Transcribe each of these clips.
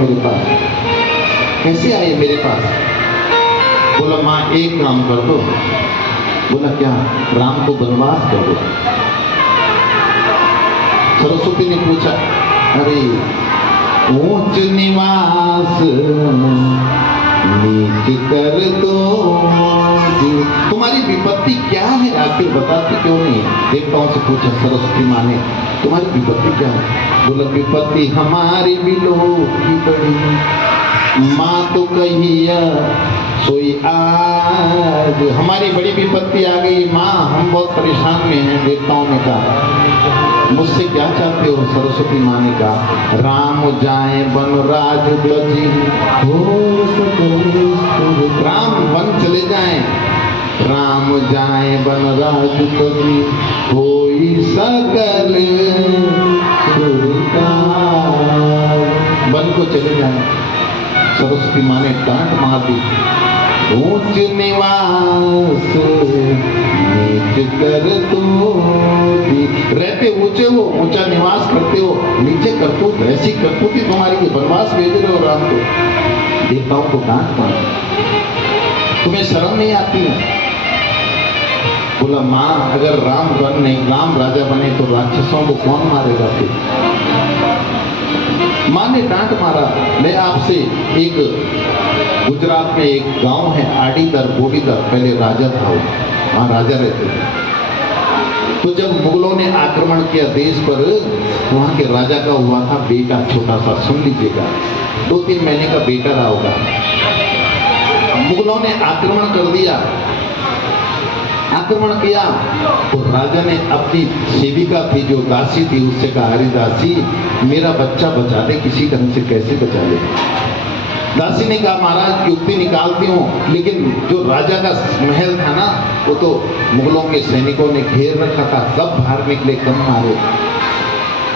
मेरे पास। कैसे आए मेरे पास? बोला माँ एक काम कर दो। बोला क्या? राम को वनवास कर दो। सरस्वती ने पूछा अरे ऊंच निवास नीच कर दो, तुम्हारी विपत्ति क्या है? आखिर बताती क्यों नहीं? देवताओं से पूछा सरस्वती माँ ने, तुम्हारी विपत्ति क्या है? बोला विपत्ति हमारी बिलो की बड़ी, माँ तो कहिया सोई आज। हमारी बड़ी विपत्ति आ गई माँ, हम बहुत परेशान में हैं। देवताओं ने कहा मुझसे क्या चाहते हो? सरस्वती माँ ने कहा राम जाए वन राज तजी हो, राम वन चले जाएं, राम जाए वन राज तजी होई सकल वन को चले जाएं। सरस्वती माँ ने डांट मार दी, ऊंच निवास नीच कर दो, रहते ऊंचे हो ऊंचा निवास करते हो, नीचे करतूत ऐसी करतूती तुम्हारी वनवास भेज रहे हो राम को। देवताओं को डांट मार, तुम्हें शर्म नहीं आती है? बोला माँ अगर राम बने, राम राजा बने तो राक्षसों को कौन मारेगा फिर? माँ ने डांट मारा। मैं आपसे एक गुजरात में एक गांव है आड़ीदर बोड़ीदर, पहले राजा था वो, वहाँ राजा रहते थे। तो जब मुगलों ने आक्रमण किया देश पर, वहाँ के राजा का हुआ था बेटा छोटा सा, सुन लीजिएगा, 2-3 महीने का बेटा रहा होगा। मुगलों ने आक्रमण कर दिया, आक्रमण किया तो राजा ने अपनी सेविका थी जो दासी थी उससे कहा अरे दासी मेरा बच्चा बचा दे, किसी तरह से कैसे बचा ले? दासी ने कहा महाराज युक्ति निकालती हूँ, लेकिन जो राजा का महल था ना वो तो मुगलों के सैनिकों ने घेर रखा था, कब बाहर निकले कब मारे।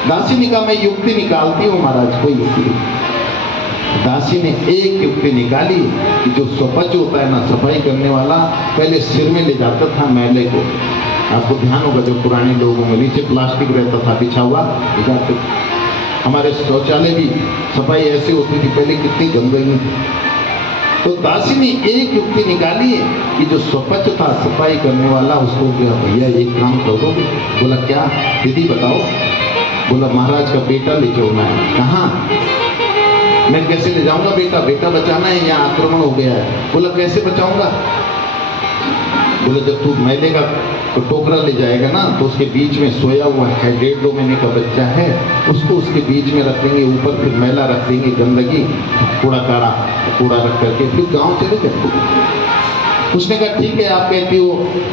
दासी ने कहा मैं युक्ति निकालती हूँ महाराज, कोई युक्ति। दासी ने एक युक्ति निकाली कि जो स्वपच होता है ना, सफाई करने वाला, पहले सिर में ले जाता था मैले को। आपको ध्यान होगा जो पुराने लोगों में नीचे प्लास्टिक रहता था बिछा हुआ, हमारे शौचालय भी सफाई ऐसी होती थी पहले, कितनी गंदगी थी। तो दासी ने एक युक्ति निकाली है कि जो स्वपच था सफाई करने वाला, उसको क्या भैया एक काम कर दो। बोला क्या दीदी बताओ? बोला महाराज का बेटा ले जाना है। कहाँ? मैं कैसे ले जाऊंगा बेटा? बेटा बचाना है, यहाँ आक्रमण हो गया है। बोला कैसे बचाऊंगा? बोले जब तू मैले का टोकरा ले जाएगा ना तो उसके बीच में सोया हुआ है 1.5-2 महीने का बच्चा है, उसको उसके बीच में रख देंगे, ऊपर फिर मैला रख देंगे, गंदगी कूड़ा काड़ा कूड़ा रख करके फिर गांव चले जाएंगे। उसने कहा ठीक है आप कहती हो,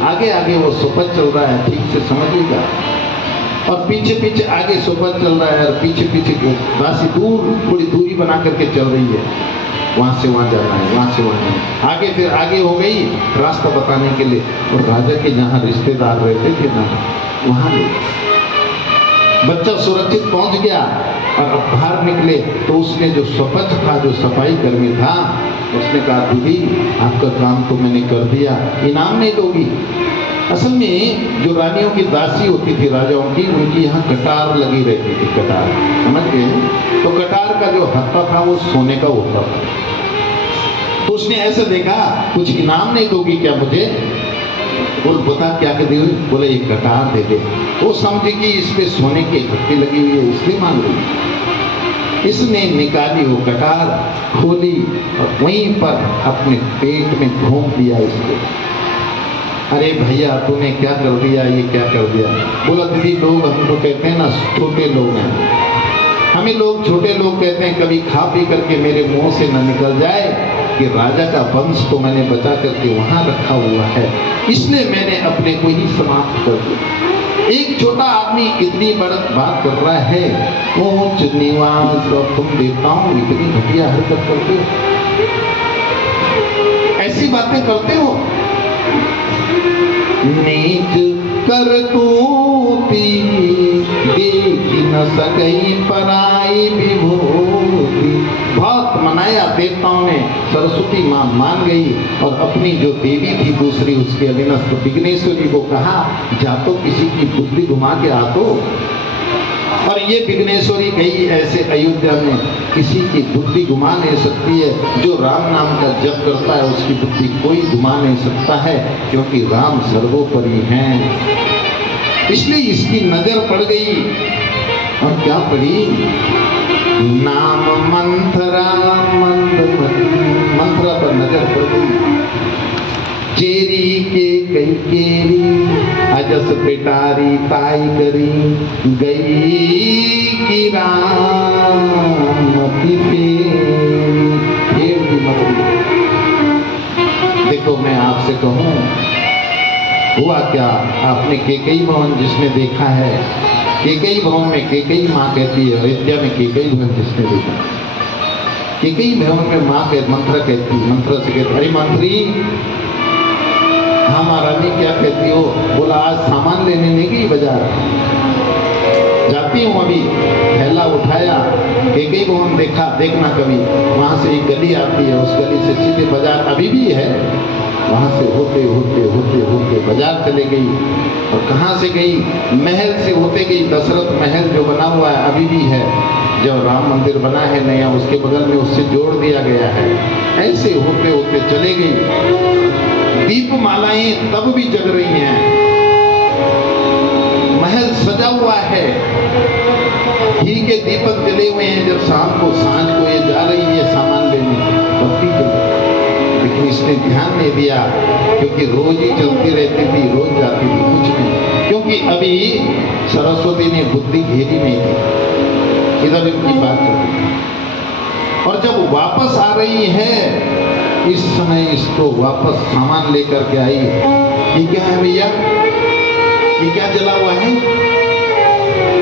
आगे आगे वो सुपथ चल रहा है, ठीक से समझिएगा। और पीछे पीछे आगे सुपथ चल रहा है और पीछे पीछे दासी दूर थोड़ी दूरी बना करके चल रही है, वहां से वहां जाना है, वहां से वहां जाना है। आगे फिर आगे हो गई रास्ता बताने के लिए, और राजा के जहाँ रिश्तेदार रहते थे ना वहां बच्चा सुरक्षित पहुंच गया। और अब बाहर निकले तो उसने जो स्वपच था, जो सफाई कर्मी था, उसने कहा दीदी आपका काम तो मैंने कर दिया, इनाम नहीं दोगी? असल में जो रानियों की दासी होती थी राजाओं की, उनकी यहाँ कटार लगी रहती थी, कटार समझ गए? तो कटार का जो हत्था था वो सोने का होता था। तो उसने ऐसे देखा कुछ इनाम नहीं दोगी क्या मुझे? बोल बता क्या कर दे? बोले एक कटार दे दे। वो समझे कि इस पे सोने की हत्ती लगी हुई है इसलिए मांग रही। इसने निकाली वो कटार, खोली और वहीं पर अपने पेट में घोंप दिया इसको। अरे भैया तूने क्या कर दिया, ये क्या कर दिया? बोला दीदी लोग हमको कहते हैं ना छोटे लोग हैं, हमें लोग छोटे लोग कहते हैं, कभी खा पी करके मेरे मुंह से न निकल जाए कि राजा का वंश तो मैंने बचा करके वहां रखा हुआ है, इसलिए मैंने अपने को ही समाप्त कर दिया। एक छोटा आदमी इतनी बड़ी बात कर रहा है, ऊंच निवास, और तुम देवताओं इतनी घटिया हरकत करते हो, ऐसी बातें करते हो। नीच करतूती देखी न सकई पराई विभूति। बहुत मनाया देवताओं ने, सरस्वती माँ मान गई और अपनी जो देवी थी दूसरी उसके अधीनस्थ विघ्नेश्वरी को कहा जा तो किसी की बुद्धि घुमा के आ तो। और ये विघ्नेश्वरी कहीं ऐसे अयोध्या में किसी की बुद्धि घुमा नहीं सकती है। जो राम नाम का जप करता है उसकी बुद्धि कोई घुमा नहीं सकता है, क्योंकि राम सर्वोपरि हैं। इसलिए इसकी नजर पड़ गई, और क्या पड़ी? नाम मंथरा मंथरा पर नजर पड़ गई। चेरी के कई केरी अजस पेटारी ताई करी गई की रामती फेर की मत। देखो मैं आपसे कहूं, हुआ क्या? आपने केकई भवन जिसने देखा है, केकई भवन में केकई माँ कहती है, अयोध्या में केकई भवन जिसने देखा, केकई भवन में माँ मंत्रा कहती, मंत्रा से कहती, अरे मंत्री हाँ महारानी क्या कहती हो? बोला आज सामान लेने नहीं गई बाजार, जाती हूँ अभी। थैला उठाया, केकई भवन देखा, देखना कभी, वहां से एक गली आती है, उस गली से सीधे बाजार अभी भी है, वहां से होते होते होते होते बाजार चले गई। और कहाँ से गई? महल से होते गई। दशरथ महल जो बना हुआ है अभी भी है, जो राम मंदिर बना है नया, उसके बगल में उससे जोड़ दिया गया है। ऐसे होते होते चले गई। दीप मालाएं तब भी जग रही हैं, महल सजा हुआ है, घी के दीपक जले हुए हैं। जब शाम को सांझ को ये जा रही है सामान लेने, बत्ती जल, लेकिन इसने ध्यान नहीं दिया, क्योंकि रोज ही चलती रहती थी, रोज जाती थी, कुछ नहीं, क्योंकि अभी सरस्वती ने बुद्धि घेरी नहीं थी। इधर इनकी बात चल रही। और जब वापस आ रही है, इस समय इसको वापस सामान लेकर के आई। ये क्या है भैया? ये क्या जला हुआ है?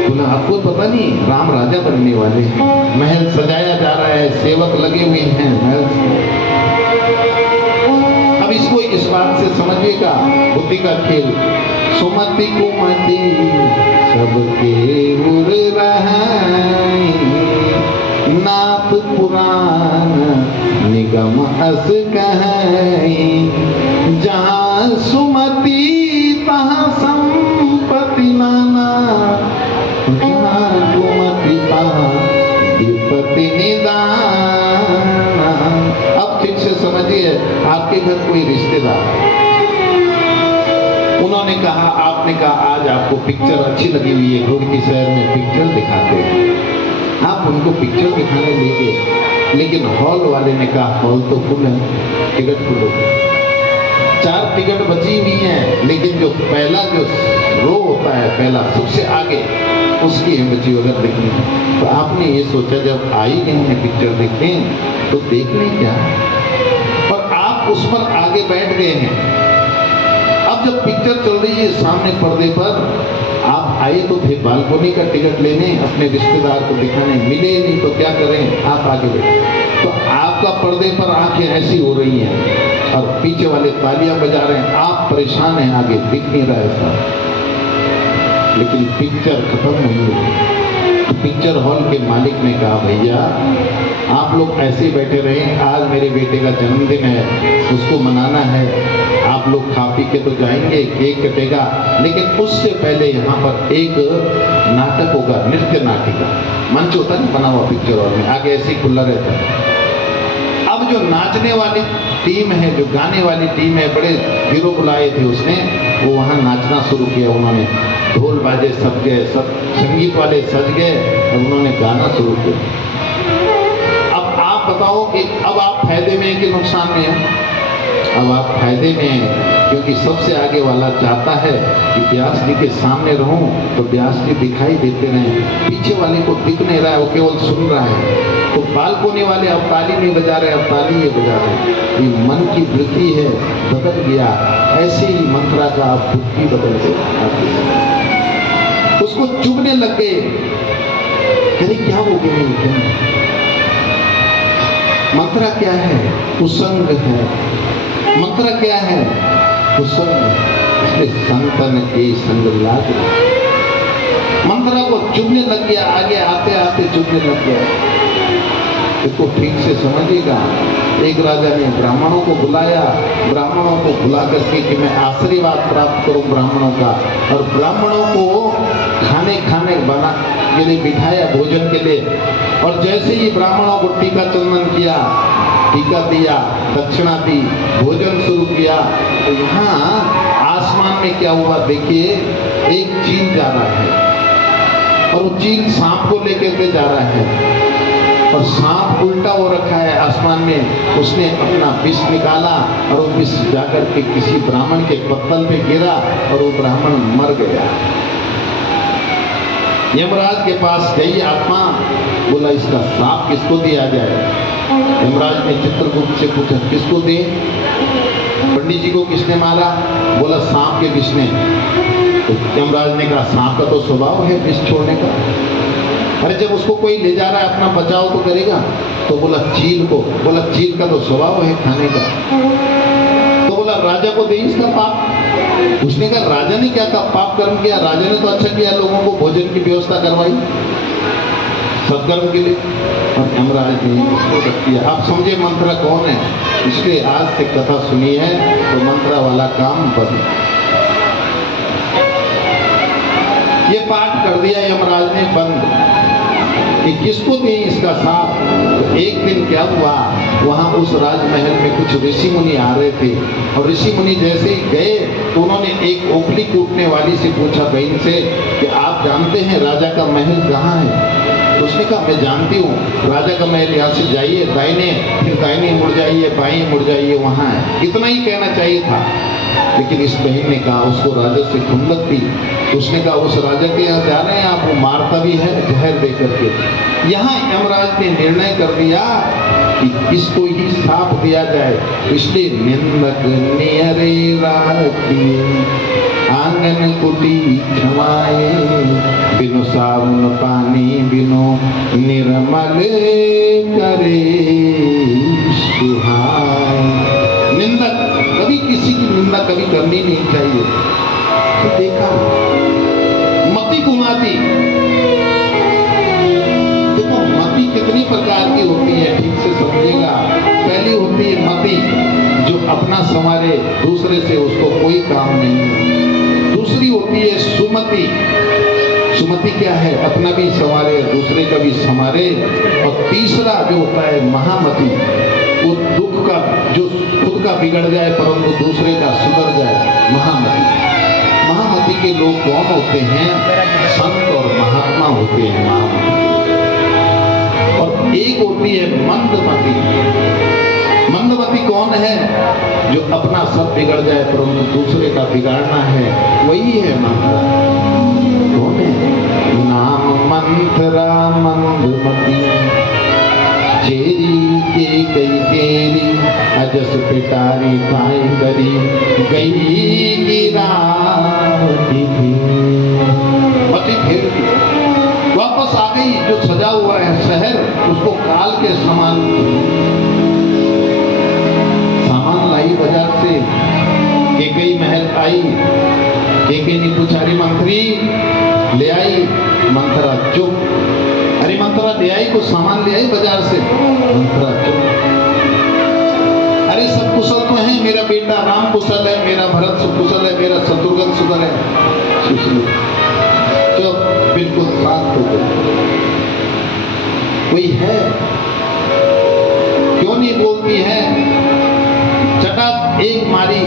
बोला आपको पता नहीं, राम राजा बनने वाले हैं, महल सजाया जा रहा है, सेवक लगे हुए हैं महल। अब इसको इस बात से समझिएगा, बुद्धि का खेल। सुमति कुमति सबके उर रहाई, नाथ पुराण निगम अस कहाई, जहाँ सुमति तहाँ संपत्ति नाना, जहाँ कुमति तहाँ विपत्ति निदान। अब ठीक से समझिए, आपके घर कोई रिश्तेदार, उन्होंने कहा, आपने कहा आज आपको पिक्चर अच्छी लगी हुई है, रुड़की शहर में पिक्चर दिखाते हैं। आप उनको पिक्चर दिखाने ले गए, लेकिन हॉल वाले ने कहा हॉल तो फुल है, टिकट फुल हो। 4 टिकट बची हुई हैं, लेकिन जो पहला जो रो होता है, पहला सबसे आगे, उसकी है बची अगर देखनी है। तो आपने ये सोचा जब आई गई है पिक्चर देखने, तो देखने क्या, और आप उस पर आगे बैठ गए हैं। अब जब पिक्चर चल रही है सामने पर्दे पर, आप आए तो थे बालकोनी का टिकट लेने, अपने रिश्तेदार को दिखाने, मिले नहीं तो क्या करें, आप आगे बैठे। तो आपका पर्दे पर आंखें ऐसी हो रही हैं, और पीछे वाले तालियां बजा रहे हैं, आप परेशान हैं, आगे दिख नहीं रहा है ऐसा। लेकिन पिक्चर खत्म नहीं हुई। तो पिक्चर हॉल के मालिक ने कहा भैया आप लोग ऐसे ही बैठे रहे, आज मेरे बेटे का जन्मदिन है, उसको मनाना है, आप लोग खा पी के तो जाएंगे, केक कटेगा, लेकिन उससे पहले यहाँ पर एक नाटक होगा, नृत्य नाटिका। मंच होता है ना बना हुआ पिक्चर हॉल में, आगे ऐसे ही खुला रहता है। अब जो नाचने वाली टीम है, जो गाने वाली टीम है, बड़े हीरो बुलाए थे उसने, वो वहाँ नाचना शुरू किया। उन्होंने ढोल बाजे सब गए, सब संगीत वाले सज गए, और उन्होंने गाना शुरू किया। अब आप बताओ कि अब आप फायदे में हैं कि नुकसान में हैं? अब आप फायदे में हैं, क्योंकि सबसे आगे वाला चाहता है कि व्यास जी के सामने रहूं तो व्यास जी दिखाई देते रहें, पीछे वाले को दिख नहीं रहा है, वो केवल सुन रहा है। तो बालकोनी वाले अब ताली नहीं बजा रहे, अब ताली ये बजा रहे। ये मन की वृत्ति है, बदल गया। ऐसे ही मंत्रा का आप बुद्धि बदल गए, उसको चुभने लग गए। अरे क्या हो गया? मंत्रा क्या है? कुसंग है। मंत्रा क्या है? कुसंग। इसलिए संतन के संग लाग मंत्रा को चुभने लग गया, आगे आते आते चुभने लग गया। इसको ठीक से समझिएगा। एक राजा ने ब्राह्मणों को बुलाया, ब्राह्मणों को बुला करके कि मैं आशीर्वाद प्राप्त करूं ब्राह्मणों का, और ब्राह्मणों को खाने बना के लिए बिठाया भोजन के लिए। और जैसे ही ब्राह्मणों को टीका चंदन किया, टीका दिया, दक्षिणा दी, भोजन शुरू किया, तो यहाँ आसमान में क्या हुआ देखिए, एक चील जा रहा है और वो चील सांप को लेकर के जा रहा है और सांप उल्टा हो रखा है आसमान में। उसने अपना विष निकाला और वो विष जाकर के किसी ब्राह्मण के पत्तल पे गिरा और वो ब्राह्मण मर गया। यमराज के पास गई आत्मा, बोला इसका श्राप किसको दिया जाए। यमराज ने चित्रगुप्त से पूछा किसको दे, पंडित जी को किसने मारा, बोला सांप के विष ने। तो यमराज ने कहा सांप का तो स्वभाव है विष छोड़ने का, अरे जब उसको कोई ले जा रहा है अपना बचाव तो करेगा। तो बोला चील को, बोला चील का तो स्वभाव है खाने का। तो बोला राजा को दे इसका पाप। उसने कहा राजा ने क्या पाप कर्म किया, राजा ने तो अच्छा किया, लोगों को भोजन की व्यवस्था करवाई सत्कर्म के लिए। और यमराज ने इसको रख दिया। आप समझे मंत्रा कौन है, इसलिए आज से कथा सुनी है तो मंत्रा वाला काम बंद। ये पाठ कर दिया यमराज ने बंद कि किसको दें इसका साप। तो एक दिन क्या हुआ, वहां उस राजमहल में कुछ ऋषि मुनि आ रहे थे और ऋषि मुनि जैसे ही गए तो उन्होंने एक ओखली कूटने वाली से पूछा बहन से कि आप जानते हैं राजा का महल कहाँ है। तो उसने कहा मैं जानती हूँ, राजा का महल यहाँ से जाइए दाहिने, फिर दाहिने मुड़ जाइए, बाएं मुड़ जाइए, वहाँ है। इतना ही कहना चाहिए था, लेकिन इस बहन ने कहा, उसको राजा से खुंदक थी। उसने कहा उस राजा के यहाँ जा रहे हैं आप, वो मारता भी है जहर दे करके। यहाँ यमराज ने निर्णय कर दिया कि इसको ही साप दिया जाए। इसलिए निंदक नियरे राखी आंगन कुटी क्षमाए, बिनु साबुन पानी बिनु निर्मल करे सुहाए। निंदक, कभी किसी की निंदा कभी करनी नहीं चाहिए। तो देखा मति कुमाती, देखो मति कितनी प्रकार की होती है, ठीक से समझिएगा। पहली होती है मति जो अपना संवारे, दूसरे से उसको कोई काम नहीं। दूसरी होती है सुमति। सुमति क्या है, अपना भी संवारे दूसरे का भी संवारे। और तीसरा जो होता है महामति, वो दुख का जो खुद का बिगड़ जाए परंतु दूसरे का सुधर जाए, महामति। महामति के लोग कौन होते हैं, संत और महात्मा होते हैं महामति। और एक होती है मंदमति। मंदमति कौन है, जो अपना सब बिगड़ जाए परंतु दूसरे का बिगाड़ना है, वही है मंत्रा। कौन है, नाम मंत्रा मंदमति, चेरी के कई केरी अजस पिटारी पाई करी गई गिरा मती फेर दी, वापस आ गई। जो सजा हुआ है शहर उसको काल के सामान लाई बाजार से। केकई महल आई, केकई ने पूछा अरे मंत्री ले आई, मंत्रा चुप। अरे मंत्रा ले आई, कुछ सामान ले आई बाजार से, मंत्रा चुप। अरे सब कुशल तो है, मेरा बेटा राम कुशल है, मेरा भरत कुशल है, मेरा शत्रुघ्न सुधर है, तो बिल्कुल शांत हो गए। कोई है, क्यों नहीं बोलती है, चटाक एक मारी,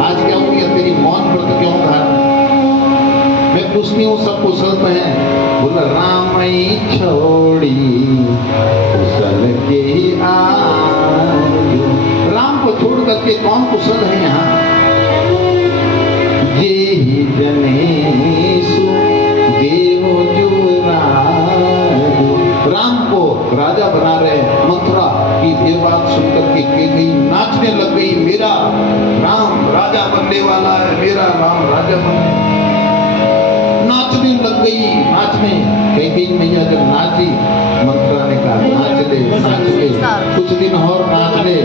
आज क्या हो गया तेरी मौन व्रत क्यों था। मैं पूछती हूँ सब कुशल तो है, बोला राम ही छोड़ी कुशल के आयो। राम को छोड़ करके कौन कुशल है यहाँ, ये ही जनेसु देव जो राम को राजा बना रहे। मथुरा की ये बात सुनकर के केकई नाचने लग गई, मेरा राम राजा बनने वाला है, मेरा राम राजा बनने। नाचने लग गई, नाचने। केकई मैया जब नाची, मंत्रा ने कहा नाच ले, नाच ले, कुछ दिन और नाच ले,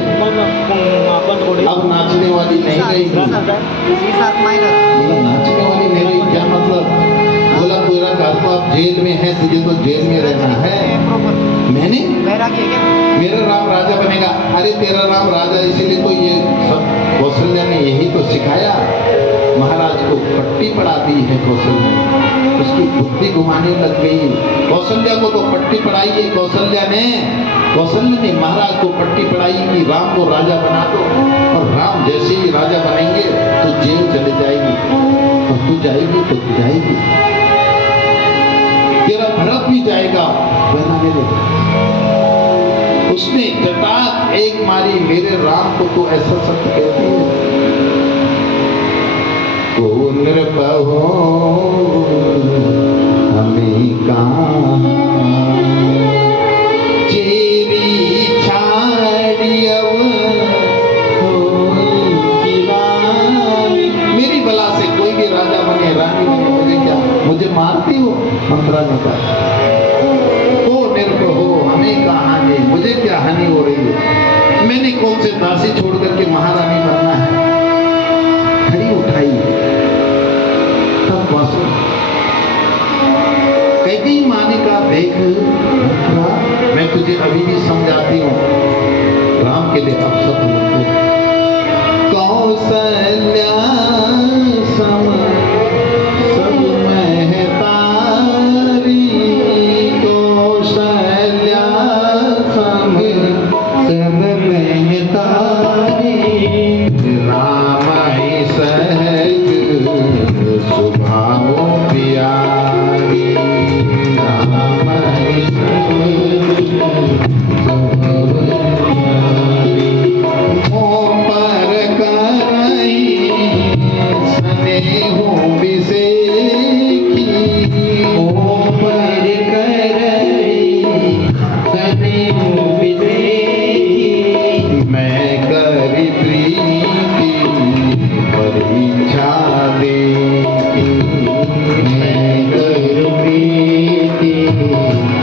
अब नाचने वाली नहीं रहेगी। नाचने वाली नहीं रही, क्या मतलब, बोला पूरा घर तो आप जेल में है, तुझे तो जेल में रहना है। मैंने मेरा राम राजा बनेगा, अरे तेरा राम राजा, इसीलिए तो ये सब कौशल्या ने यही तो सिखाया। महाराज को पट्टी पड़ा दी है कौशल्या, उसकी बुद्धि घुमाने लग गई। कौशल्या को तो पट्टी पढ़ाई है कौशल्या ने महाराज को पट्टी पढ़ाई कि राम को राजा बना दो, और राम जैसे ही राजा बनेंगे तो जेल चले जाएगी, और तू जाएगी तो तू जाएगी, तेरा भरत भी जाएगा बना मेरे। उसने जटाक एक मारी, मेरे राम को तो ऐसा शब्द कहती है, को नृप हो हमें कहाँ चेरी छाड़ी अब होगी रानी। मेरी बला से कोई भी राजा बने रानी बने, मुझे क्या, मुझे मारती हो मंत्रा ने कहा, को नृप हो हमें कहाँ हानि, मुझे क्या हानि हो रही है, मैंने कौन से दासी छोड़ करके महारानी बनना है। खड़ी उठाई तब वासु कैकेयी माने का, देख मैं तुझे अभी भी समझाती हूँ, राम के लिए अपशब्द मत बोल। कौशल्या सम सब महतारी, कौशल्या सम सब महतारी, राम ही सहज स्वभाव प्यारी, राम ही सहज स्वभाव प्यारी, मोह पर करई स्नेह बिसेखी, मोह पर करई स्नेह बिसेखी, मैं करी प्रीति परीक्षा देखी, मैं करी प्रीति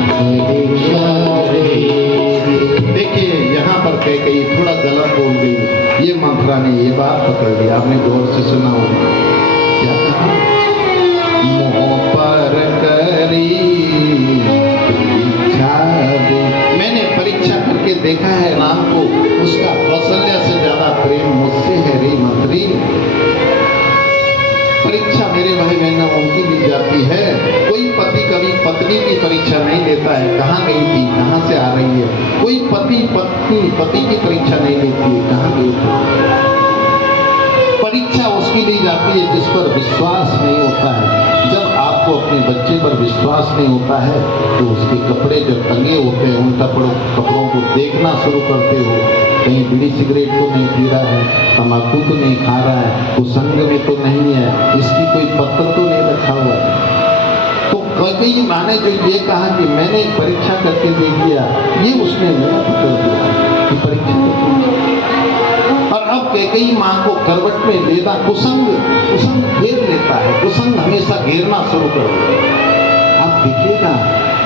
परीक्षा देखी। देखिए यहाँ पर कैकेयी थोड़ा गलत बोल गई, ये मंत्रा ने ये बात पकड़ ली, आपने गौर से सुना होगा क्या कहा, मोह पर करी परीक्षा दे। मैंने परीक्षा करके देखा है राम को, उसका कौशल्या से ज्यादा प्रेम मुझसे है रे मंत्री। परीक्षा मेरे भाई बहनों उनकी ली जाती है, कोई पति कभी पत्नी की परीक्षा नहीं लेता है, कहाँ गई थी, कहाँ से आ रही है। कोई पति पत्नी पति की परीक्षा नहीं लेती है, कहाँ गई थी। परीक्षा उसकी ली जाती है जिस पर विश्वास नहीं होता है। जब आपको अपने बच्चे पर विश्वास नहीं होता है तो उसके कपड़े जब टंगे होते हैं, उन कपड़ों को देखना शुरू करते हो, कहीं बीड़ी सिगरेट तो नहीं पी रहा है, तम्बाकू तो नहीं खा रहा है, कुसंग में तो नहीं है, इसकी कोई पत्र तो नहीं रखा हुआ है। तो कैकेयी माँ ने जो ये कहा कि मैंने परीक्षा करके देख लिया, ये उसने मेरा पकड़ दिया कि परीक्षा करके। और अब कैकेयी माँ को करवट में लेना, कुसंग घेर लेता है, कुसंग हमेशा घेरना शुरू कर देता। आप देखिएगा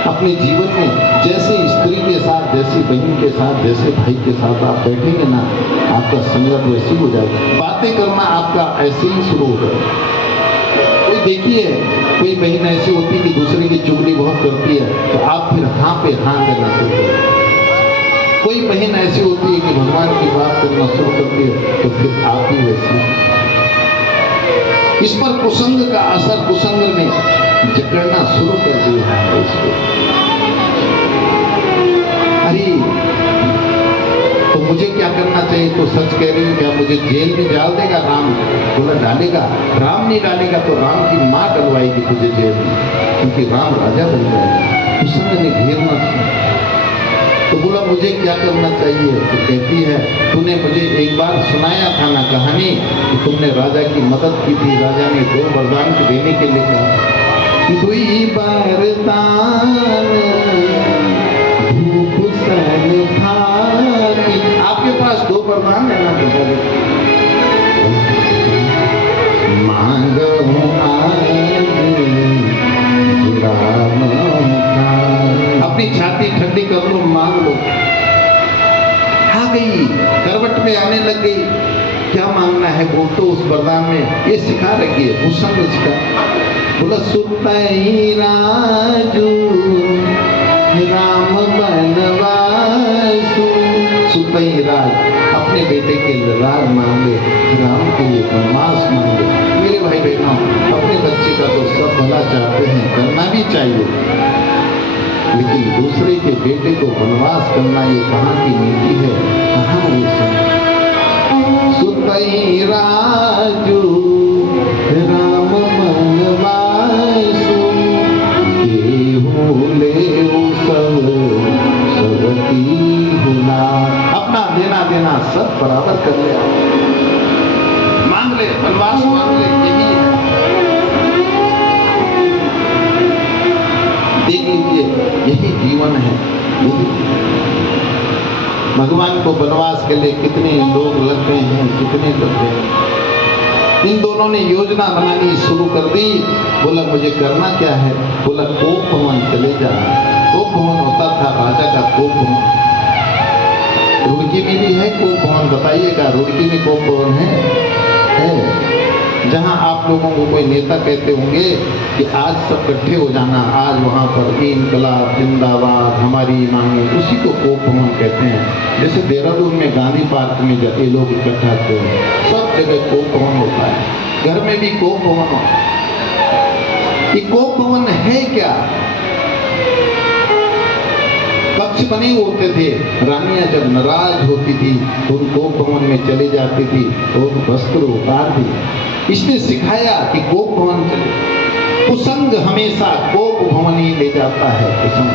अपने जीवन में, जैसे स्त्री के साथ, जैसी बहन के साथ, जैसे भाई के साथ आप बैठेंगे ना, आपका संगत वैसी हो जाएगा, बातें करना आपका ऐसे ही शुरू हो जाएगा। कोई देखिए, कोई बहन ऐसी होती कि दूसरे की चुगली बहुत करती है, तो आप फिर हाँ पे हाँ करना शुरू करें। कोई बहन ऐसी होती है कि भगवान की बात करना शुरू करती है, तो फिर आप ही वैसी। इस पर कुसंग का असर, कुसंग ने जकड़ना शुरू कर दिया है इसको। अरे तो मुझे क्या करना चाहिए, तो सच कह रही हूँ, क्या मुझे जेल में डाल देगा राम? बोला डालेगा, राम नहीं डालेगा तो राम की माँ डलवाएगी तुझे जेल में, क्योंकि राम राजा बन जाएगा। कुसंग ने घेरना शुरू। तो बोला मुझे क्या करना चाहिए? तो कहती है तूने मुझे एक बार सुनाया था ना कहानी कि तुमने राजा की मदद की थी, राजा ने 2 वरदान देने के लिए कहा, दुई वरदान धूप सन खाती। आपके पास 2 वरदान है ना, मांगो आज राम अपनी छाती ठंडी कर लो, मांग लो। आ गई, करवट में आने लग गई, क्या मांगना है बोल तो उस वरदान में ये सिखा रखी है, भूषण सिखा। बोला सुतई राजू राम बनवासु, सुतई राज अपने अपने बेटे के लिए राग मांगे, राम के लिए वनवास मांगे। मेरे भाई बहनों, अपने बच्चे का तो सब भला चाहते हैं, करना भी चाहिए, लेकिन दूसरे के बेटे को वनवास करना ये कहाँ की नीति है, कहाँ ये सुतई राजू राम मन मासु देहु लेहु सब सबकी गुना। अपना लेना देना सब बराबर कर ले, मांग ले, वनवास मांग ले, यही है। देख लीजिए, यही जीवन है। भगवान को वनवास के लिए कितने लोग लग गए हैं, कितने लग गए। इन दोनों ने योजना बनानी शुरू कर दी। बोला मुझे करना क्या है, बोला कोप भवन चले जा। कोप भवन होता था राजा का कोप भवन। रुड़की में भी है कोप भवन, बताइएगा रुड़की में कोप भवन है। जहां आप लोगों को कोई नेता कहते होंगे कि आज सब इकट्ठे हो जाना, आज वहां पर इनकलाब जिंदाबाद हमारी मांगे, उसी को कोप भवन कहते हैं। जैसे देहरादून में गांधी पार्क में ये लोग इकट्ठा होते हैं, सब जगह कोप भवन होता है, घर में भी कोप भवन होता है। ये कोप भवन है क्या? कक्ष बने होते थे, रानियां जब नाराज होती थी तो उन कोप भवन में चली जाती थी और वस्त्र उतार दी। इसने सिखाया कि कोप भवन चले। कुसंग हमेशा कोप भवन ही ले जाता है, कुसंग।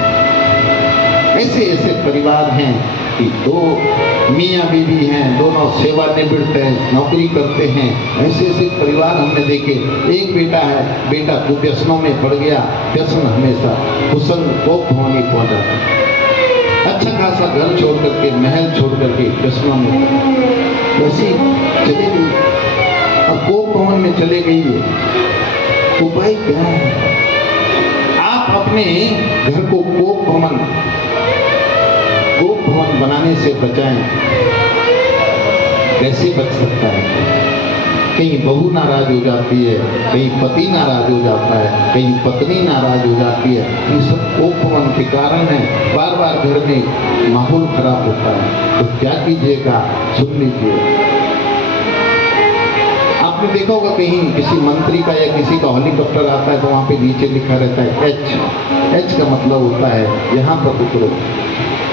ऐसे ऐसे परिवार हैं कि दो मियाँ बीवी हैं, दोनों सेवानिवृत्त हैं, नौकरी करते हैं। ऐसे ऐसे परिवार हमने देखे। एक बेटा है, बेटा व्यसनों में पड़ गया, व्यसन हमेशा कुसंग कोप भवन ही पहुंच जाता है। अच्छा खासा घर छोड़ करके, महल छोड़ करके व्यसनों में वैसी चले गई। अब कोप भवन में चले गई है, उपाय क्या है? आप अपने घर को कोप भवन बनाने से बचाएं। कैसे बच सकता है? कहीं बहू नाराज हो जाती है, कहीं पति नाराज हो जाता है, कहीं पत्नी नाराज हो जाती है। ये सब कोप भवन के कारण है। बार बार घर में माहौल खराब होता है, तो क्या कीजिएगा, सुन लीजिए। आपने देखा होगा कहीं किसी मंत्री का या किसी का हेलीकॉप्टर आता है तो वहां पे नीचे लिखा रहता है एच। एच का मतलब होता है यहाँ पर उतरो।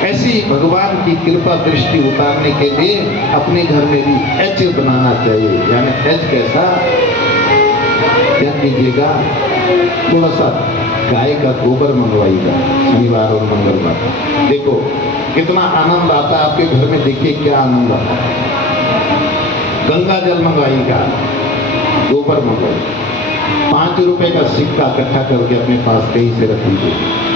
ऐसी भगवान की कृपा दृष्टि उतारने के लिए अपने घर में भी एच बनाना चाहिए। यानी एच कैसा, क्या कीजिएगा, थोड़ा सा गाय का गोबर मंगवाइएगा शनिवार और मंगलवार। देखो कितना आनंद आता है आपके घर में, देखिए क्या आनंद आता है। गंगा जल मंगवाइएगा, गोबर मंगवाइएगा। 5 रुपए का सिक्का इकट्ठा करके अपने पास कहीं से रख लीजिए।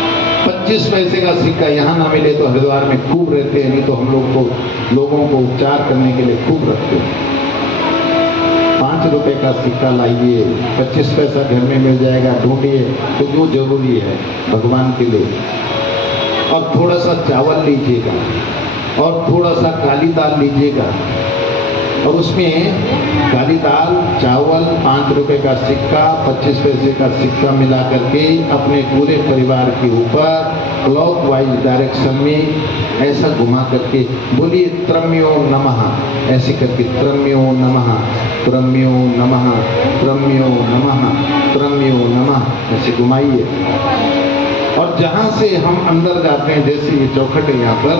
25 पैसे का सिक्का यहाँ ना मिले तो हरिद्वार में खूब रहते हैं, नहीं तो हम लोगों को उपचार करने के लिए खूब रखते हैं। 5 रुपए का सिक्का लाइए, 25 पैसा घर में मिल जाएगा, ढूंढिए, तो वो जरूरी है भगवान के लिए। और थोड़ा सा चावल लीजिएगा और थोड़ा सा काली दाल लीजिएगा, और उसमें काली दाल, चावल, 5 रुपए का सिक्का, 25 पैसे का सिक्का मिला करके अपने पूरे परिवार के ऊपर क्लॉकवाइज डायरेक्शन में ऐसा घुमा करके बोलिए त्रम्यो नमः। ऐसे करके त्रम्यो नमः, त्रम्यो नमः, त्रम्यो नमः, त्रम्यो नमः, ऐसे घुमाइए। और जहाँ से हम अंदर जाते हैं, जैसे ये चौखट है यहाँ पर,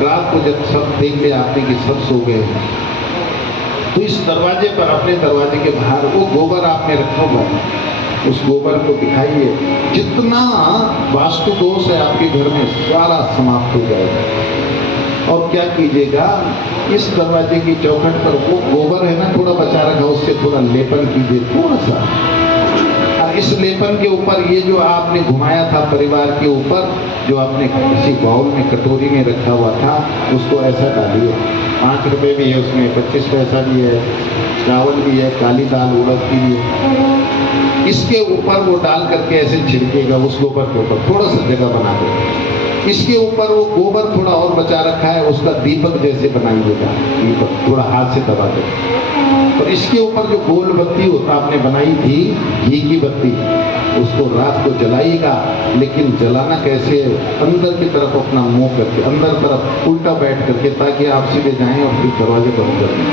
रात को जब सब देख ले आते कि सब सो गए हैं, तो इस दरवाजे पर, अपने दरवाजे के बाहर वो गोबर आपने रखा हुआ है, उस गोबर को दिखाइए। जितना वास्तु दोष है आपके घर में सारा समाप्त हो जाएगा। और क्या कीजिएगा, इस दरवाजे की चौखट पर वो गोबर है ना थोड़ा बचा रखा, उससे थोड़ा लेपन कीजिए, थोड़ा सा। और इस लेपन के ऊपर ये जो आपने घुमाया था परिवार के ऊपर, जो आपने किसी बाउल में कटोरी में रखा हुआ था, उसको ऐसा डालिए। 5 रुपए भी है उसमें, 25 पैसा भी है, चावल भी है, काली दाल उड़द की भी है। इसके ऊपर वो डाल करके ऐसे छिड़केगा, उस गोबर के ऊपर थोड़ा सा जगह बना दे। इसके ऊपर वो गोबर थोड़ा और बचा रखा है, उसका दीपक जैसे बनाइएगा, दीपक थोड़ा हाथ से दबा दे। और इसके ऊपर जो गोल बत्ती होता आपने बनाई थी, घी की बत्ती, उसको रात को जलाइएगा, लेकिन जलाना कैसे है, अंदर की तरफ अपना मुंह करके, अंदर तरफ उल्टा बैठ करके, ताकि आप सीधे जाएं और फिर दरवाजे बंद कर दें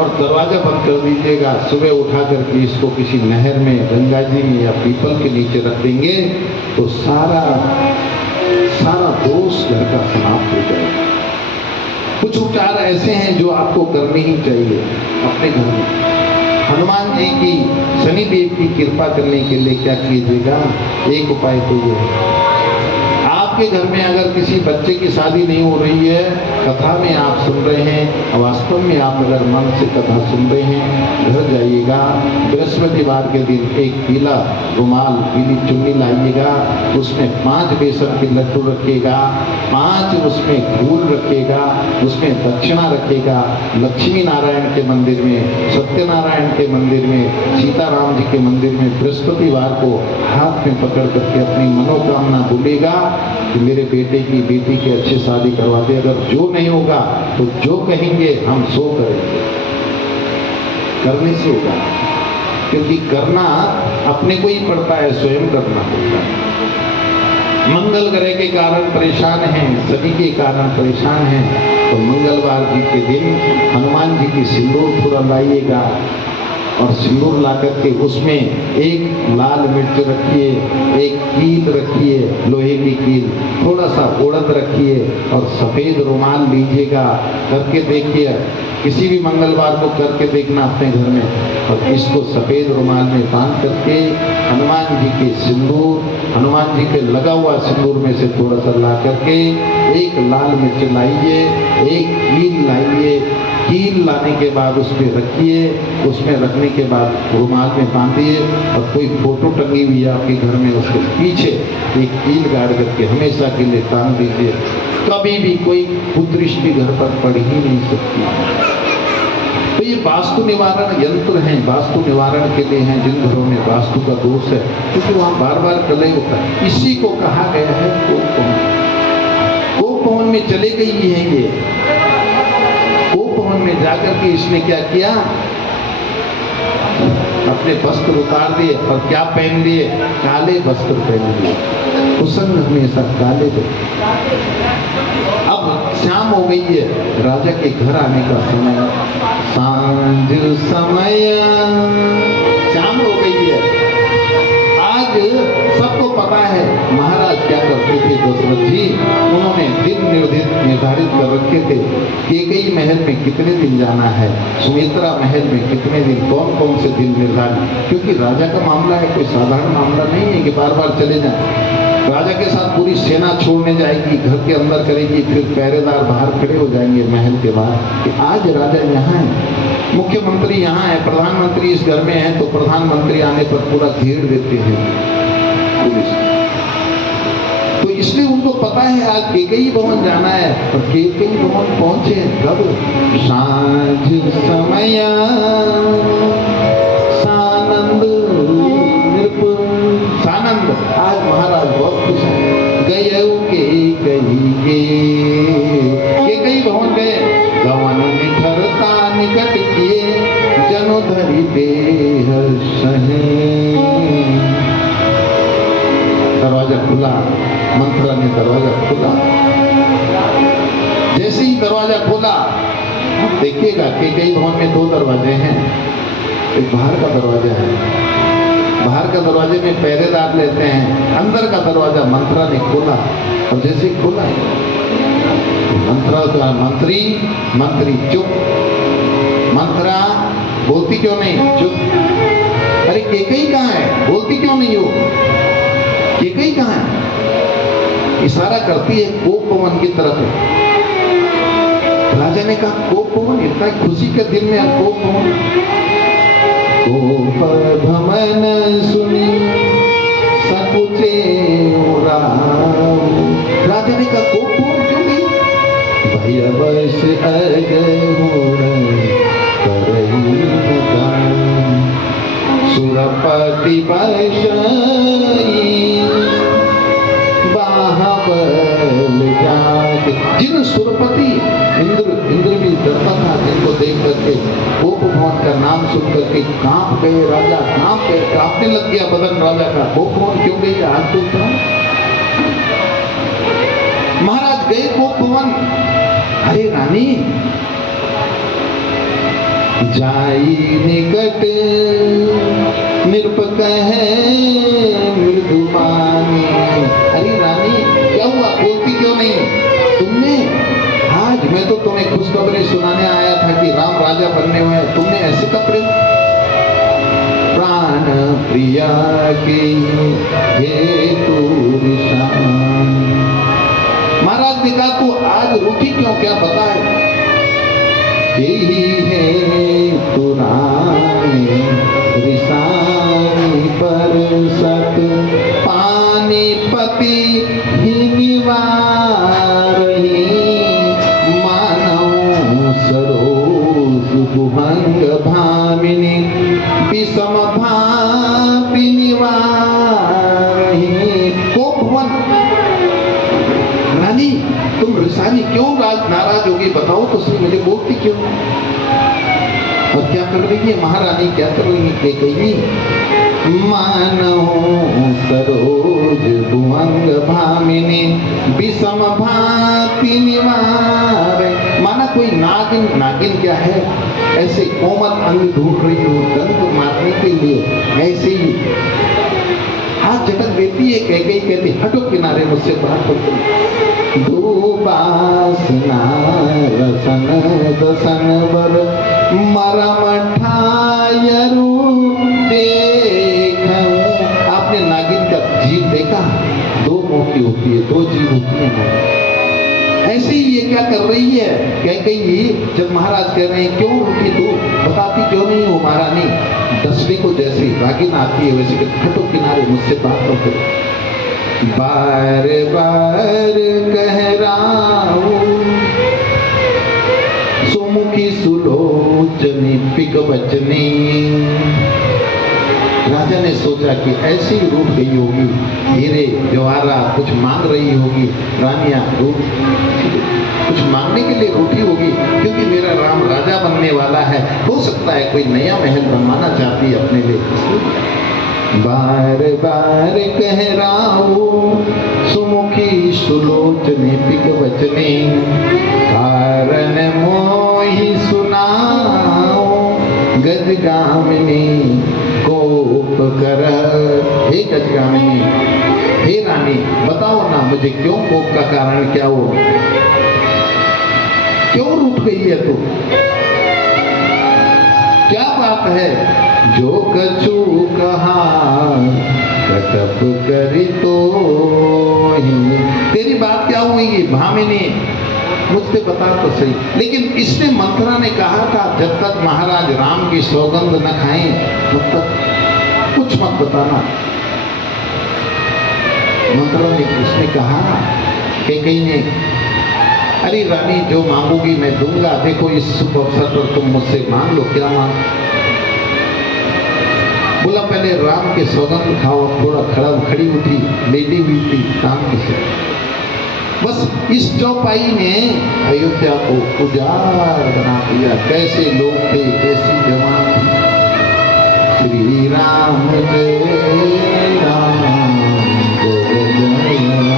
और दरवाजा बंद कर दीजिएगा। सुबह उठा करके इसको किसी नहर में, गंगा जी में या पीपल के नीचे रख देंगे तो सारा दोष घर का समाप्त हो जाएगा। कुछ उपचार ऐसे हैं जो आपको करने ही चाहिए अपने घर में। हनुमान जी की, शनिदेव की कृपा करने के लिए क्या कीजिएगा, एक उपाय तो ये है, आपके घर में अगर किसी बच्चे की शादी नहीं हो रही है, कथा में आप सुन रहे हैं, वास्तव में आप अगर मन से कथा सुन रहे हैं, घर जाइएगा, बृहस्पतिवार के दिन एक पीला रुमाल, पीली चुन्नी लाइएगा, उसमें 5 बेसन के लड्डू रखिएगा, 5 उसमें फूल रखिएगा, उसमें दक्षिणा रखिएगा, लक्ष्मी नारायण के मंदिर में, सत्यनारायण के मंदिर में, सीताराम जी के मंदिर में बृहस्पतिवार को हाथ में पकड़ करके अपनी मनोकामना बोलेगा कि मेरे बेटे की, बेटी की अच्छी शादी करवा दे। अगर जो नहीं होगा तो जो कहेंगे हम सो करेंगे, करने से होगा, क्योंकि करना अपने को ही पड़ता है, स्वयं करना होता है। मंगल ग्रह के कारण परेशान हैं, सभी के कारण परेशान हैं, तो मंगलवार जी के दिन हनुमान जी की सिंदूर थोड़ा लाइएगा और सिंदूर ला करके उसमें एक लाल मिर्च रखिए, एक कील रखिए, लोहे की कील, थोड़ा सा उड़द रखिए और सफ़ेद रुमाल लीजिएगा, करके देखिए, किसी भी मंगलवार को करके देखना अपने घर में, और इसको सफ़ेद रुमाल में बांध करके हनुमान जी के सिंदूर, हनुमान जी के लगा हुआ सिंदूर में से थोड़ा सा ला करके एक लाल मिर्च लाइए, एक कील लाइए, कील लाने के बाद उसमें रखिए, उसमें रखने के बाद रुमाल में बांधिए और कोई फोटो टंगी हुई है आपके घर में, उसके पीछे एक कील गाड़ करके हमेशा के लिए टांग दीजिए। कभी भी कोई कुदृष्टि घर पर पड़ ही नहीं सकती। तो ये वास्तु निवारण यंत्र हैं, वास्तु निवारण के लिए हैं जिन घरों में वास्तु का दोष है, क्योंकि वहाँ बार बार कलह होता है। इसी को कहा गया है कोपवन में चले गई है ये। कोपवन में जाकर के इसने क्या किया, अपने वस्त्र उतार दिए और क्या पहन लिए, काले वस्त्र पहन लिए, कुसंग हमेशा काले थे। अब शाम हो गई है, राजा के घर आने का समय, सांझ समय, शाम हो गई है। आज सबको पता है महाराज क्या करते थे दशरथ जी, उन्होंने दिन निर्धारित कर रखे थे, कैकेयी महल में कितने दिन जाना है, सुमित्रा महल में कितने दिन, कौन कौन से दिन निर्धारित, क्योंकि राजा का मामला है, कोई साधारण मामला नहीं है कि बार बार चले जाए। राजा के साथ पूरी सेना छोड़ने जाएगी, घर के अंदर करेगी, फिर पहरेदार बाहर खड़े हो जाएंगे महल के बाहर कि आज राजा यहाँ है, मुख्यमंत्री यहाँ है, प्रधानमंत्री इस घर में है, तो प्रधानमंत्री आने पर पूरा घेर देते हैं पुलिस। तो इसलिए उनको पता है आज कैकेयी भवन जाना है, और कैकेयी भवन पहुंचे कब, सांझ समय, सानंद नृप सानंद। आज महाराज बहुत खुश हैं, गए कैकेयी भवन गए, गवन निठरता निकट किए, जनु धरि देह सहे। दरवाजा खुला, मंत्रा ने दरवाजा खोला। जैसे ही दरवाजा खोला, देखिएगा कैकेयी भवन में 2 दरवाजे हैं, एक बाहर का दरवाजा है, बाहर का दरवाजे में पहरेदार लेते हैं, अंदर का दरवाजा मंत्रा ने खोला, और जैसे ही खोला मंत्रा का मंत्री चुप, मंत्रा बोलती क्यों नहीं, चुप, अरे कैकेयी कहाँ है, बोलती क्यों नहीं हो, कैकेयी कहाँ है, इशारा करती है कोपवन की तरफ। राजा ने कहा कोपवन, इतना खुशी के दिन में कोपवन, कोप भमन सुनी सकुचे उराव। राजा ने कहा कोपवन क्यों गई, भैया बस सुरपति बशई बाहबल जाके। जिन सुरपति इंद्र भी डरता था, जिनको देख करके कोप भवन महाराज का नाम सुन करके कांप गए राजा, कांप गए, कांपने लग गया बदन राजा का। गोप भवन क्यों गई आज तो था। महाराज गए गोप भवन। अरे रानी जाई निकट निरपक है मृदुपानी। अरे रानी क्या हुआ, बोलती क्यों नहीं तुमने? आज मैं तो तुम्हें खुशखबरी सुनाने आया था कि राम राजा बनने हुए हैं, तुमने ऐसे कपड़े। प्राण प्रिया के हेतु महाराज ने कहा तू आज रूठी क्यों, क्या पता है? यही है पुराने रिसाई पर सत पानीपति ही निवारही। मानव सरोज भुभंग भामिनी विषम भापि निवारही। गोप भवन रानी तुम रिसानी क्यों नाराज होगी, बताओ तो सही मुझे, बोलती क्यों? और क्या कर रही है महारानी, क्या कर रही है? कैकेयी मानो सरोज भुवंग भामिनी विषम भाति निवार। माना कोई नागिन, नागिन क्या है, ऐसे कोमल अंग ढूंढ रही हो डंक मारने के लिए, ऐसे ही हाथ झटक देती है। कैकेयी कहती हटो किनारे, मुझसे बात करती। दूबासना रसन दसन बर मरम ठायरू देखूं। आपने नागिन का जीव देखा, दो मुंह की होती है, दो जीव होती है। ऐसे ही ये क्या कर रही है कैकेयी, जब महाराज कह रहे हैं क्यों रूठी तू, बताती क्यों नहीं हो महारानी? दसवीं को जैसे नागिन आती है वैसे हटो किनारे, मुझसे बात करो। बार बार कह राहूं सुमुखी सुलोचनी पिक बचनी। राजा ने सोचा कि ऐसी ही रूठ गई होगी, हीरे जवाहरा कुछ मांग रही होगी, रानियां कुछ मांगने के लिए रूठी होगी, क्योंकि मेरा राम राजा बनने वाला है, हो सकता है कोई नया महल बनवाना चाहती है अपने लिए। बार बार कह राहूं सुमुखी सुलोचने पिक वचने, कारण मोहि सुनाओ गजगामिनी कोप कर। हे गजगामिनी, हे रानी बताओ ना मुझे क्यों कोप का कारण क्या हो, क्यों रूठ गई है तू, क्या बात है? जो कछु कहा कटप करी तो ही। तेरी बात क्या हुई भामिनी, मुझसे बता तो सही। लेकिन इसने मंत्रा ने कहा था जब तक महाराज राम की सौगंध न खाएं तब तक कुछ मत बताना। मंत्रा ने उसने कहा कैकेयी ने, अरे रानी जो मांगोगी मैं दूंगा, देखो इस शुभ अवसर पर तुम मुझसे मांग लो, क्या मांग? बोला पहले राम के सौगंध खाओ। थोड़ा खड़ी उठी, लेटी हुई थी काम से। बस इस चौपाई ने अयोध्या को उजाड़ बना दिया। कैसे लोग थे, कैसी जवान थी। श्री राम जय राम जय जय राम,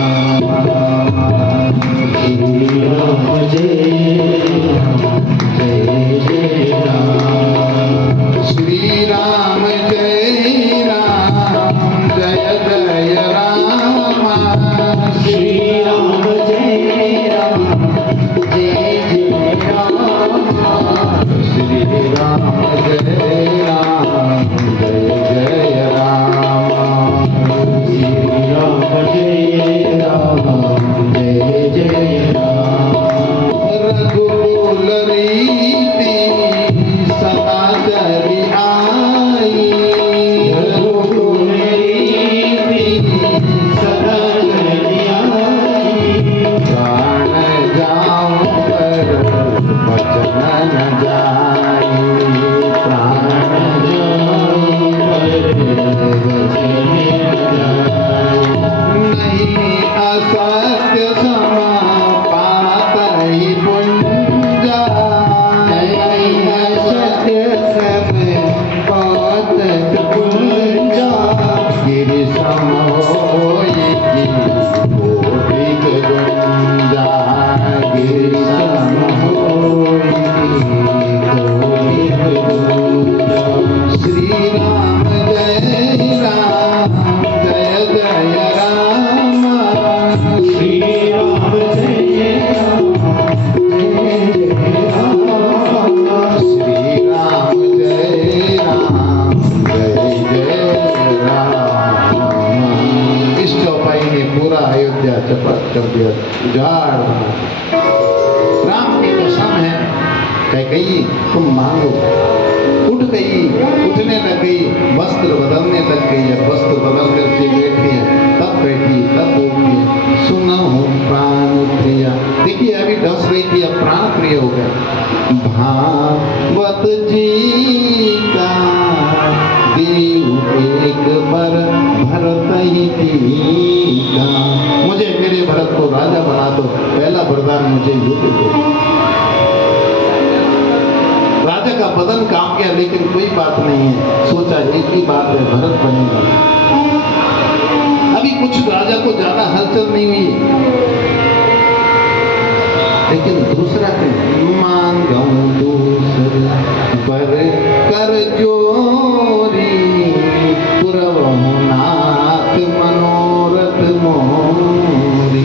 श्री राम जय जय राम, श्री राम जय राम जय जय राम, श्री राम जय राम जय जय राम, श्री राम जय राम जय जय राम। सम्राट बना दो। राम की कसम है, कैकेयी तुम मांगो। उठ गई, उठने लग गई, वस्त्र बदलने लग गई है, वस्त्र बदल करके बैठी है, तब बैठी तब बोलती है, सुनो प्राण प्रिया। देखिए अभी डस रही थी, अब प्राण प्रिय हो गए। भागवत जी का देव एक बार भरत ही का, मुझे मेरे भरत को राजा बना दो, पहला वरदान मुझे युद्ध दो। राजा का बदन काम किया, लेकिन कोई बात नहीं है, सोचा एक ही बात है, भरत बनेगा। अभी कुछ राजा को ज्यादा हलचल नहीं हुई, लेकिन दूसरा मांगू दूसरा पर कर जोरी, पुरवनाथ मनोरथ मोरी।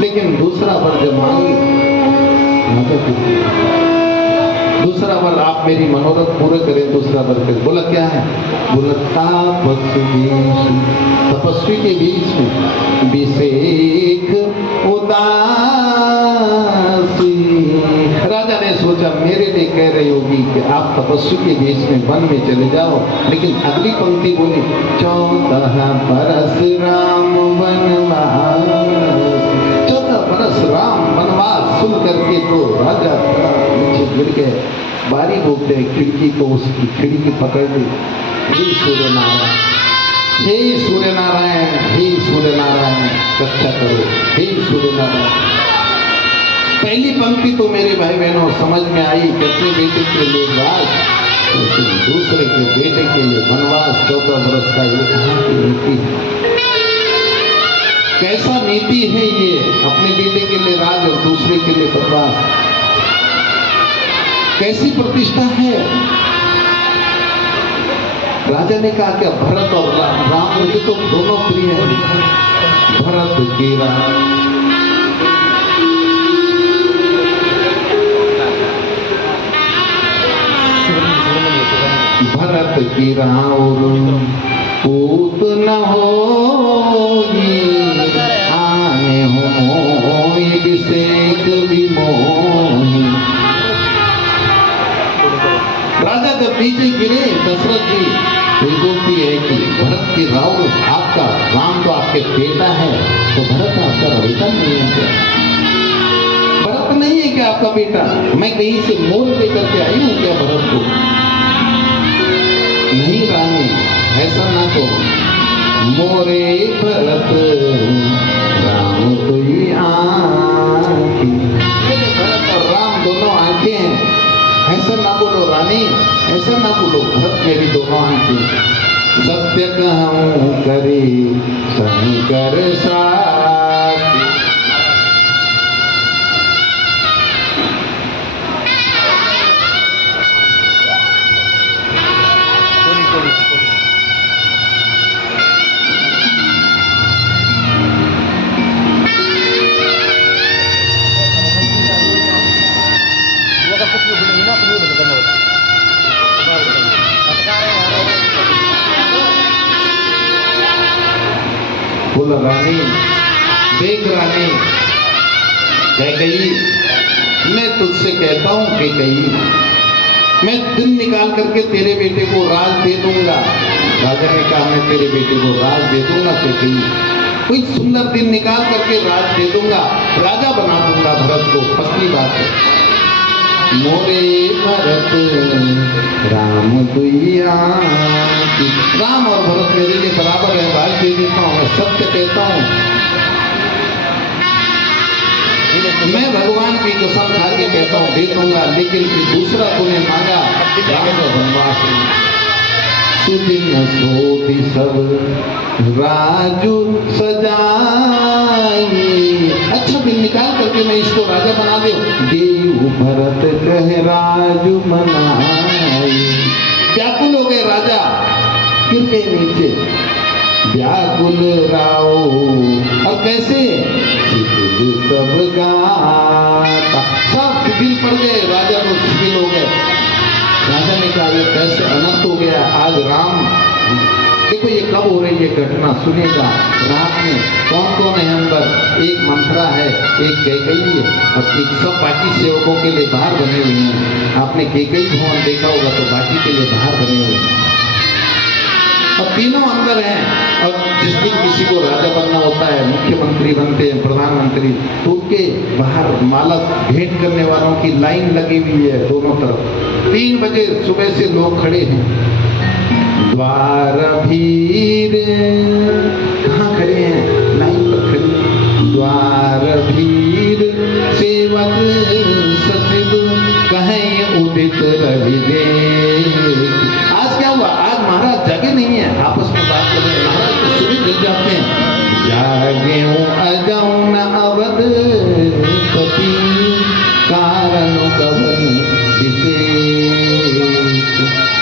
लेकिन दूसरा वर जब मांगी, दूसरा वर आप मेरी मनोरथ पूरे करें, दूसरा वर कर। बोला क्या है? बोला तपस्वी के बीच में विषेक उदासी। राजा ने सोचा मेरे लिए कह रही होगी कि आप तपस्वी के बीच में वन में चले जाओ, लेकिन अगली पंक्ति बोली 14 बरस राम वनवास। 14 बरस राम वनवास सुन करके तो राजा नीचे गिर गए। बारी बोलते हैं खिड़की को, उसकी खिड़की पकड़ ली। हे सूर्य नारायण, हे सूर्य नारायण, हे सूर्य नारायण रक्षा करो, हे सूर्य नारायण। पहली पंक्ति तो मेरे भाई बहनों समझ में आई कि अपने बेटे के लिए राज, लेकिन दूसरे के बेटे के लिए वनवास 14 वर्ष का, ये कहाँ की नीति है? कैसा नीति है ये? अपने बेटे के लिए राज और दूसरे के लिए वनवास, कैसी प्रतिष्ठा है? राजा ने कहा क्या भरत और राम मुझे तो दोनों प्रिय हैं। भरत की राम, भरत की राम पूत न होगी, आने हो विषेक विमोही। राजा जब नीचे गिरे, दशरथ जी कोई बोलती है कि भरत की राव आपका, राम तो आपके बेटा है, तो भरत आपका बेटा नहीं है क्या? भरत नहीं है क्या आपका बेटा? मैं कहीं से मोल लेकर के आई हूं क्या भरत को? नहीं रानी, ऐसा ना कहो। मोरे भरत राम तो ही आंखें, भरत और राम दोनों आंखें हैं, ऐसा ना बोलो रानी, ऐसा ना बोलो। भरत मेरी दोनों आंखें, सत्य कहूं करे शंकर साथी। बोला रानी, देख रानी, कैकेयी मैं तुझसे कहता हूं कैकेयी, मैं दिन निकाल करके तेरे बेटे को राज दे दूंगा। राजा ने कहा मैं तेरे बेटे को राज दे दूंगा कैकेयी, कोई सुंदर दिन निकाल करके राज दे दूंगा, राजा बना दूंगा भरत को। पसली बात है, मोरे भरत राम दुइया, राम और भरत मेरे लिए बराबर है, भाग दे देता हूँ, मैं सत्य कहता हूँ। मैं भगवान की कसम खा के कहता हूँ दे दूंगा, लेकिन दूसरा तूने मांगा राम और वनवास। सुदिन सोती सब राजू सजाई, अच्छा दिन निकाल करके मैं इसको राजा बना दे। देव भरत कहे राजू बनाई। व्याकुल हो गए राजा, गिर गए नीचे, व्याकुल राव। और कैसे? सब गाता, सब शिथिल पड़ गए, राजा तो शिथिल हो गए। राजा ने कहा ये कैसे अनर्थ हो गया आज राम। देखो ये कब हो रही है घटना, सुनिएगा। रात में में कौन कौन है अंदर? एक मंत्रा है, एक कैकेयी है, और एक सब बाकी सेवकों के लिए बाहर बने हुए हैं। आपने कैकेयी भवन देखा होगा तो बाकी के लिए बाहर बने हुए हैं, और तीनों अंदर हैं। और जिस दिन किसी को राजा बनना होता है, मुख्यमंत्री बनते हैं, प्रधानमंत्री, तो उनके बाहर माला भेंट करने वालों की लाइन लगी हुई है दोनों तरफ। 3 बजे सुबह से लोग खड़े हैं। द्वार भीर, कहाँ खड़े हैं? लाइन पर खड़े। द्वार भीर सेवक सचिव कहें उदित रवि देव। आज क्या हुआ? आज महाराज जागे नहीं है, आपस में बात कर रहे हैं। महाराज तो सुबह जग जाते हैं। जागे अजाऊ न अवध पति कारण कवन विशेष।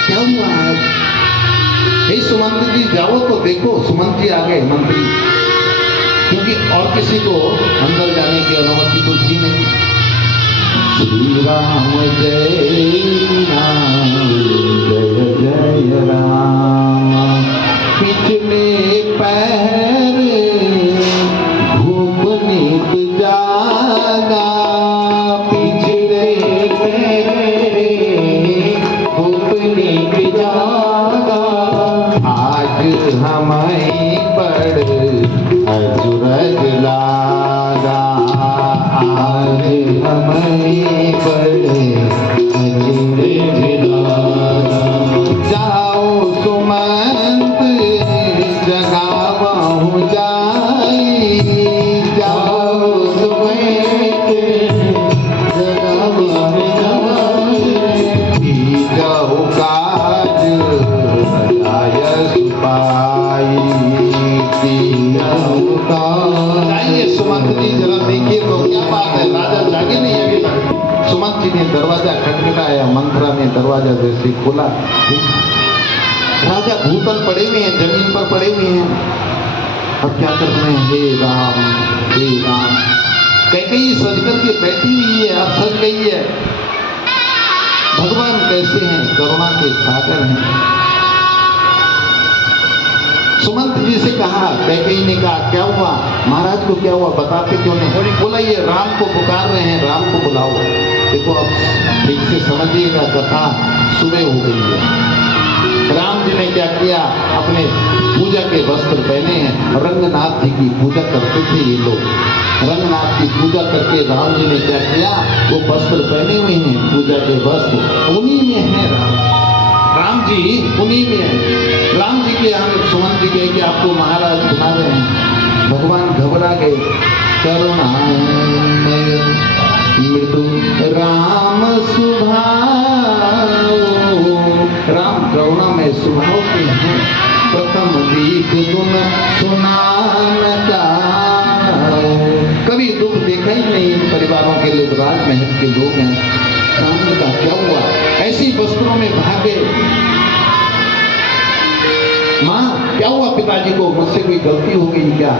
क्या हुआ आज? हे सुमंत जी जाओ तो देखो, सुमंत जी आ गए मंत्री, क्योंकि और किसी को अंदर जाने की अनुमति तो थी नहीं। श्री राम जय राम जय जय राम। पिछले पैर धूप नीत जागा, पिछले पैर धूप नीत जागा। आज हमें बड़ अजुरज लागा, आज हमें बड़ अजुरज लागा। जाओ सुमंत जगावहु जाई, जाओ सुमंत जगावहु जाई। जाओ काज जाइए सुमंत जी, जरा देखिए तो क्या बात है, राजा जागे नहीं अभी तक। सुमंत जी ने दरवाजा खटखटाया, मंत्रा ने दरवाजा जैसे खोला, राजा भूतल पड़े हुए हैं, जमीन पर पड़े हुए हैं। अब क्या कर रहे हैं? हे राम हे राम। कैकेयी सज करके बैठी हुई है, अब सज गई है। भगवान कैसे हैं? करुणा के सागर हैं। सुमंत जी से कहा, कैकेयी ने कहा क्या हुआ? महाराज को क्या हुआ बताते क्यों नहीं? बोला ये राम को पुकार रहे हैं, राम को बुलाओ। देखो अब ठीक से समझिएगा कथा, सुबह हो गई है। राम जी ने क्या किया? अपने पूजा के वस्त्र पहने हैं। रंगनाथ जी की पूजा करते थे ये लोग। रंगनाथ की पूजा करके राम जी ने क्या किया? वो वस्त्र पहने हुए हैं, पूजा के वस्त्र उन्हीं में है। राम जी उन्हीं में है। राम जी के यहाँ सुमंत जी कहे कि आपको महाराज बुला रहे हैं। भगवान घबरा गए। करुणामय मृदु राम स्वभाव, राम करुणामय स्वभाव के हैं। प्रथम दीप गुण सुनान का, कभी दुख देखा ही नहीं इन परिवारों के लोग, राजमहल के लोग हैं। राम का क्या हुआ? ऐसी वस्त्रों में भागे। माँ क्या हुआ? पिताजी को मुझसे कोई गलती हो गई क्या?